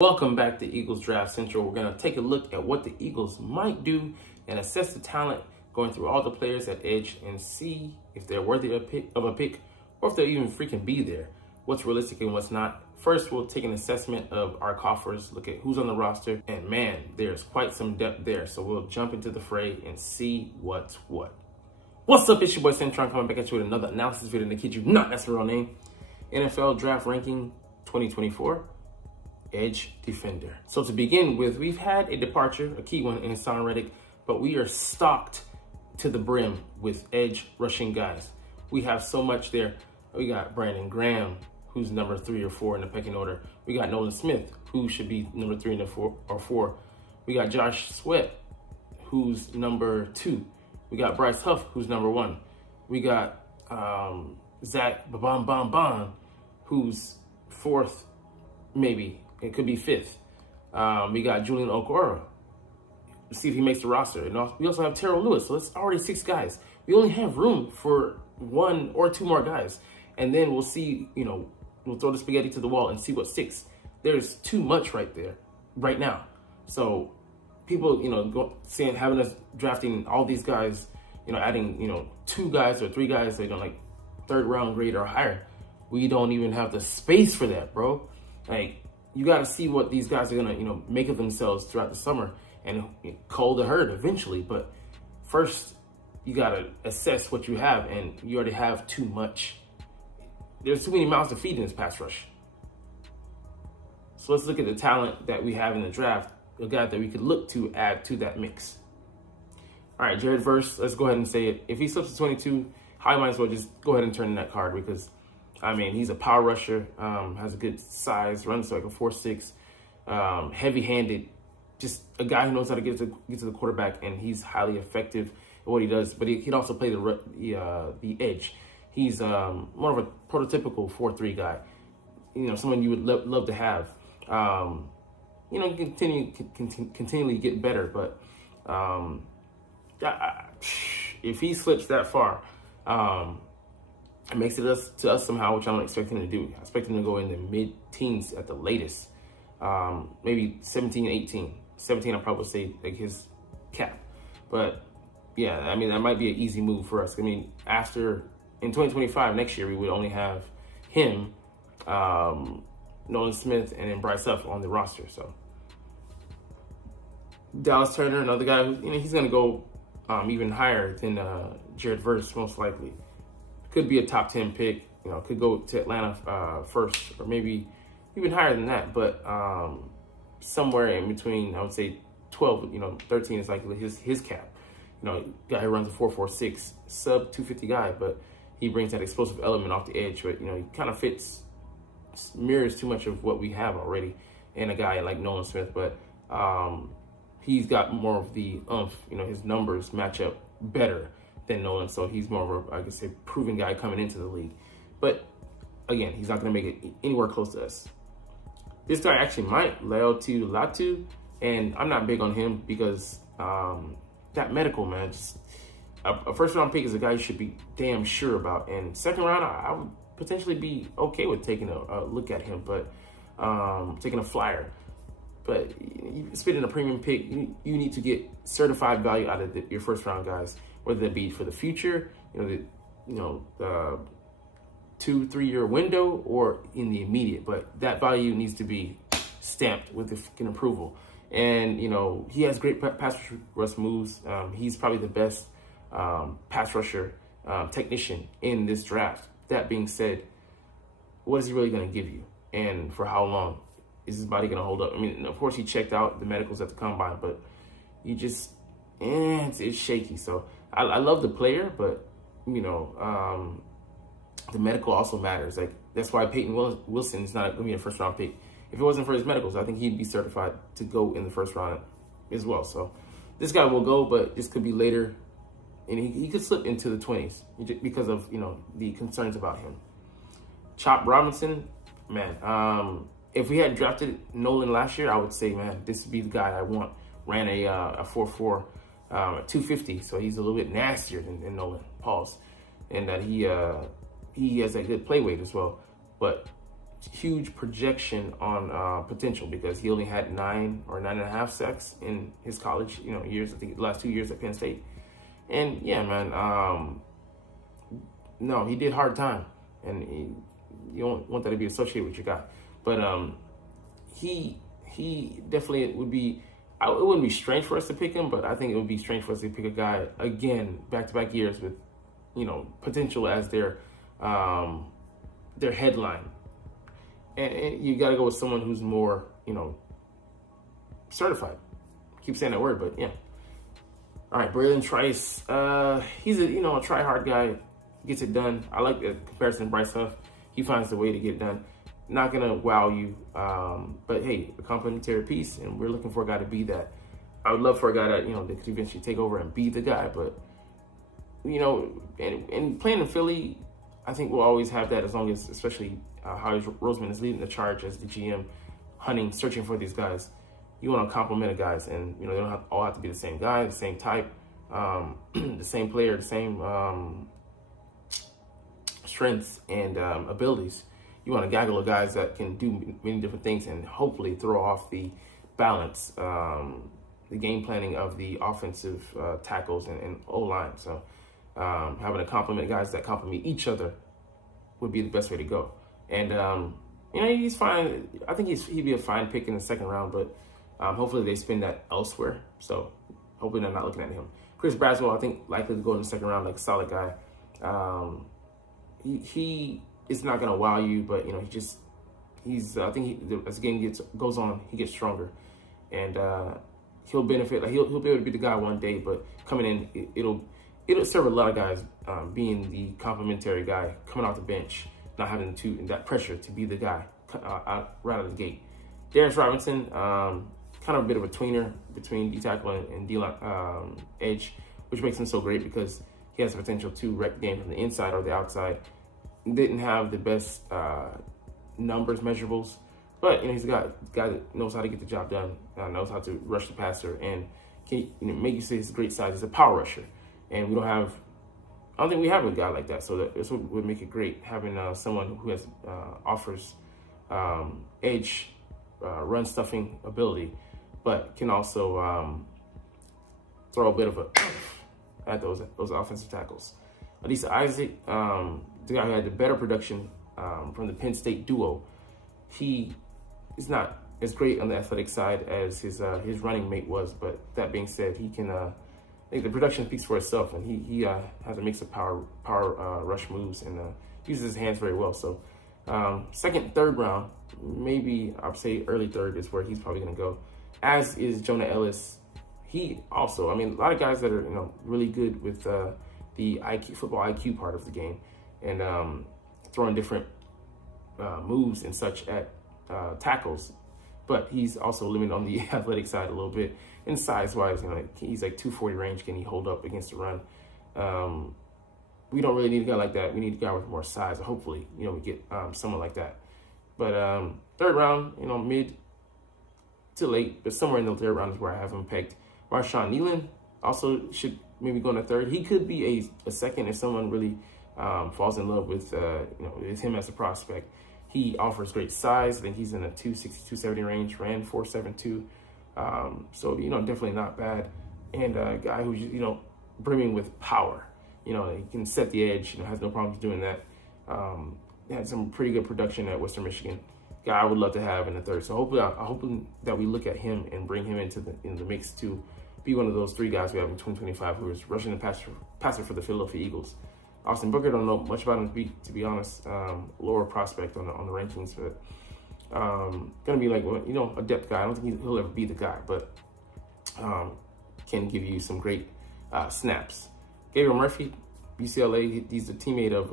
Welcome back to Eagles Draft Central. We're going to take a look at what the Eagles might do and assess the talent, going through all the players at edge and see if they're worthy of a pick or if they'll even freaking be there, what's realistic and what's not. First, we'll take an assessment of our coffers, look at who's on the roster, and man, there's quite some depth there. So we'll jump into the fray and see what's what. What's up? It's your boy Cintron coming back at you with another analysis video. And to kid you not, that's the real name. NFL Draft Ranking 2024. Edge defender. So to begin with, we've had a departure, a key one in Haason Reddick, but we are stocked to the brim with edge rushing guys. We have so much there. We got Brandon Graham, who's number 3 or 4 in the pecking order. We got Nolan Smith, who should be number 3 and 4. We got Josh Sweat, who's number 2. We got Bryce Huff, who's number 1. We got Zach Babam, who's 4th, maybe. It could be 5th. We got Julian Okora. See if he makes the roster. And we also have Terrell Lewis. So that's already 6 guys. We only have room for 1 or 2 more guys. And then we'll see, we'll throw the spaghetti to the wall and see what sticks. There's too much right there, right now. So people, having us drafting all these guys, adding, 2 guys or 3 guys, like 3rd round grade or higher. We don't even have the space for that, bro. Like, you got to see what these guys are going to, make of themselves throughout the summer and cull the herd eventually. But first, you got to assess what you have, and you already have too much. There's too many mouths to feed in this pass rush. So let's look at the talent that we have in the draft, a guy that we could look to add to that mix. All right, Jared Verse, let's go ahead and say it. If he slips to 22, I might as well just go ahead and turn in that card because he's a power rusher, has a good size, runs like a 4.6, heavy-handed, just a guy who knows how to get to the quarterback, and he's highly effective at what he does. But he can also play the edge. He's more of a prototypical 4-3 guy. Someone you would love to have. Continually get better, but if he slips that far, it makes it to us somehow, which I don't expect him to do. I expect him to go in the mid-teens at the latest. Maybe 17, 18. 17, I'll probably say like his cap. But yeah, that might be an easy move for us. After in 2025, next year, we would only have him, Nolan Smith, and then Bryce Huff on the roster. So Dallas Turner, another guy who, he's going to go even higher than Jared Verse, most likely. Could be a top 10 pick, could go to Atlanta first, or maybe even higher than that. But somewhere in between, I would say 12, 13 is like his cap. Guy who runs a 4.46, sub 250 guy, but he brings that explosive element off the edge. But he kind of mirrors too much of what we have already in a guy like Nolan Smith. But he's got more of the oomph. His numbers match up better than Nolan, so he's more of a, I guess, a proven guy coming into the league. But again, he's not going to make it anywhere close to us. This guy actually might, Leotu Latu, and I'm not big on him because that medical, man, just a first-round pick is a guy you should be damn sure about. And second round, I would potentially be okay with taking a look at him, but taking a flyer. But you spending a premium pick, you need to get certified value out of your first-round guys, whether that be for the future, the 2-3 year window, or in the immediate. But that value needs to be stamped with the approval. And he has great pass rush moves. He's probably the best pass rusher technician in this draft. That being said, what is he really going to give you, and for how long? Is his body going to hold up? Of course, he checked out the medicals at the combine, but you just, it's shaky. So I love the player, but, the medical also matters. Like, that's why Peyton Wilson is not going to be a first-round pick. If it wasn't for his medicals, I think he'd be certified to go in the first round as well. So this guy will go, but this could be later. And he could slip into the 20s because of, the concerns about him. Chop Robinson, man, if we had drafted Nolan last year, I would say, man, this would be the guy I want. Ran a 4.4, 250, so he's a little bit nastier than Nolan. Pause. And that he has a good play weight as well. But huge projection on potential because he only had 9 or 9.5 sacks in his college, years. I think the last 2 years at Penn State. And yeah, man, no, he did hard time, and you don't want that to be associated with your guy. But he definitely would be. It wouldn't be strange for us to pick him, but I think it would be strange for us to pick a guy again back-to-back years with, potential as their headline. And you got to go with someone who's more, certified. Keep saying that word, but yeah. All right, Braylon Trice. He's a try-hard guy, gets it done. I like the comparison to Bryce Huff. He finds the way to get it done. Not gonna wow you, but hey, a complementary piece, and we're looking for a guy to be that. I would love for a guy that that could eventually take over and be the guy, but and playing in Philly, I think we'll always have that as long as, especially Howie Roseman is leading the charge as the GM, searching for these guys. You want to complement the guys, and they don't all have to be the same guy, the same type, the same player, the same strengths and abilities. You want a gaggle of guys that can do many different things and hopefully throw off the balance, the game planning of the offensive tackles and O-line. So having a complement guys that complement each other would be the best way to go. And he's fine. I think he'd be a fine pick in the second round, but hopefully they spend that elsewhere. So hopefully they're not looking at him. Chris Braswell, I think likely to go in the second round, like a solid guy. He is not gonna wow you, but I think as the game goes on, he gets stronger, and he'll benefit. Like he'll be able to be the guy one day, but coming in, it'll serve a lot of guys being the complementary guy coming off the bench, not having that pressure to be the guy right out of the gate. Darius Robinson, kind of a bit of a tweener between D tackle and D edge, which makes him so great because he has the potential to wreck the game from the inside or the outside. Didn't have the best numbers measurables, but he's a guy that knows how to get the job done, knows how to rush the passer, and can make you say his great size. He's a power rusher, and I don't think we have a guy like that. So that's what would make it great, having someone who offers edge, run stuffing ability, but can also throw a bit of at those offensive tackles. Adisa Isaac, the guy who had the better production from the Penn State duo, he is not as great on the athletic side as his running mate was. But that being said, he can. I think the production speaks for itself, and he has a mix of power rush moves and uses his hands very well. So second, third round, maybe I'd say early third is where he's probably going to go. As is Jonah Ellis. He also, a lot of guys that are really good with the football IQ part of the game, and throwing different moves and such at tackles, but he's also limited on the athletic side a little bit. And size-wise, he's like 240 range. Can he hold up against the run? We don't really need a guy like that. We need a guy with more size. Hopefully, we get someone like that. But third round, mid to late, but somewhere in the third round is where I have him pegged. Marshawn Nealon also should maybe go in the third. He could be a second if someone really falls in love with with him as a prospect. He offers great size. I think he's in a 260, 270 range, ran 4.72. So, definitely not bad. And a guy who's, brimming with power. He can set the edge, has no problems doing that. Had some pretty good production at Western Michigan. Guy I would love to have in the third. So hopefully, I'm hoping that we look at him and bring him into the mix to be one of those three guys we have in 2025 who is rushing the passer for the Philadelphia Eagles. Austin Booker, don't know much about him to be honest. Lower prospect on the rankings, but gonna be like a depth guy. I don't think he'll ever be the guy, but can give you some great snaps. Gabriel Murphy, UCLA. He's a teammate of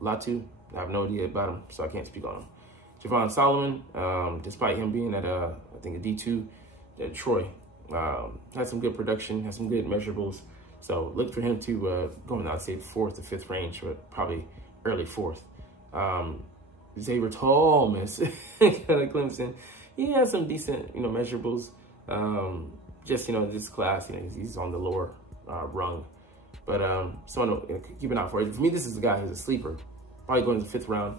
Latu. I have no idea about him, so I can't speak on him. Javon Solomon, despite him being at I think a D2 at Troy, had some good production, had some good measurables. So look for him to go in, I'd say, 4th to 5th range, but probably early 4th. Xavier Thomas, Clemson, he has some decent, measurables. Just, this class, he's on the lower rung. But someone to keep an eye for. For me, this is a guy who's a sleeper. Probably going to the 5th round.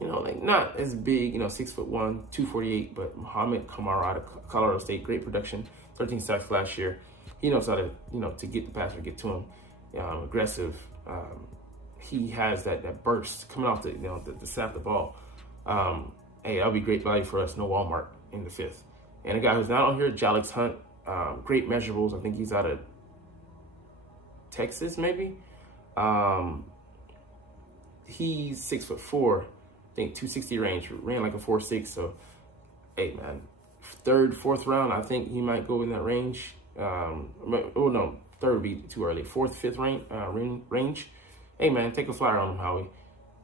you know, like not as big, you know, 6'1", 248, but Muhammad Kamara out of Colorado State, great production, 13 sacks last year. He knows how to, you know, to get the passer, get to him, aggressive. He has that burst coming off the, you know, the snap the ball. Hey, that'll be great value for us. No Walmart in the 5th. And a guy who's not on here, Jalix Hunt, great measurables. I think he's out of Texas, maybe. He's 6'4", I think 260 range, ran like a 4.6. So, hey man, 3rd, 4th round, I think he might go in that range. Oh no, 3rd would be too early. 4th, 5th range. Hey man, take a flyer on him, Howie.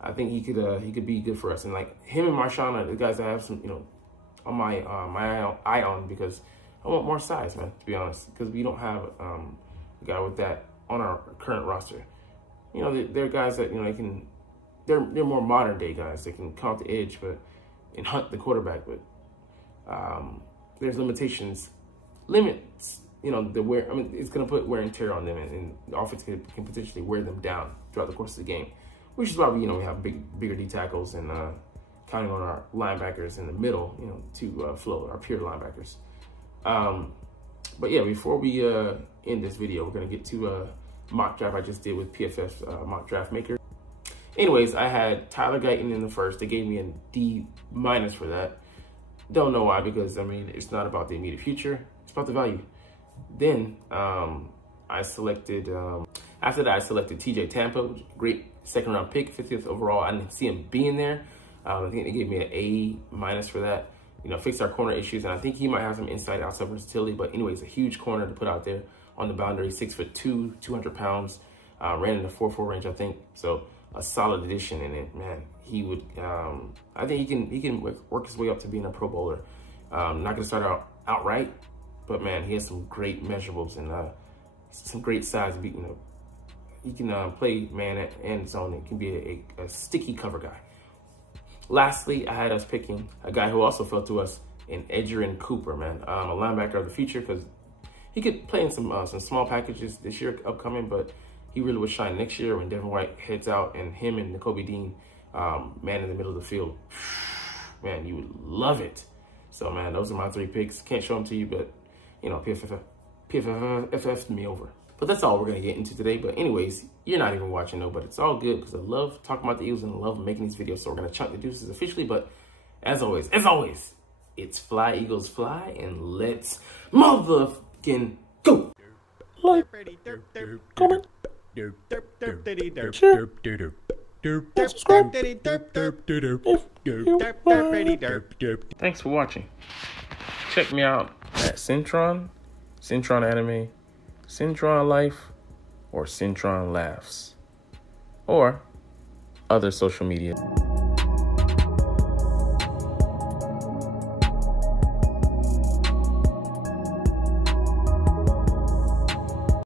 I think he could be good for us. And like him and Marshawn are the guys I have some, you know, on my eye on, because I want more size, man, to be honest, because we don't have a guy with that on our current roster. You know, they're guys that, you know, they're more modern day guys. They can come off the edge, and hunt the quarterback. But there's limits. You know, the wear. I mean, it's gonna put wear and tear on them, and the offense can potentially wear them down throughout the course of the game. Which is why we, you know, we have bigger D tackles and counting on our linebackers in the middle, you know, to float our pure linebackers. But yeah, before we end this video, we're gonna get to a mock draft I just did with PFF's mock draft maker. Anyways, I had Tyler Guyton in the 1st. They gave me a D- for that. Don't know why, because I mean, it's not about the immediate future. It's about the value. Then I selected, after that, I selected TJ Tampa, great 2nd round pick, 50th overall. I didn't see him being there. I think they gave me an A- for that. You know, fixed our corner issues, and I think he might have some inside-outside versatility. But anyways, a huge corner to put out there on the boundary, 6'2", 200 pounds, ran in the 4.4 range, I think. So a solid addition in it, man. He would, I think he can work his way up to being a Pro Bowler. Not gonna start out outright, but man, he has some great measurables and some great size. You know, he can play man and zone. It can be a sticky cover guy. Lastly, I had us picking a guy who also fell to us in Edgerrin Cooper, man, a linebacker of the future, because he could play in some small packages this year upcoming, but he really would shine next year when Devin White heads out, and him and Nakobe Dean, man in the middle of the field. Man, you would love it. So man, those are my 3 picks. Can't show them to you, but you know, PFF'd me over. But that's all we're gonna get into today. But anyways, you're not even watching though, but it's all good because I love talking about the Eagles and I love making these videos. So we're gonna chunk the deuces officially. But as always, it's Fly Eagles Fly, and let's motherfucking go. Like, comment, share, subscribe if you want. Thanks for watching. Check me out at Cintron, Cintron Anime, Cintron Life, or Cintron Laughs, or other social media.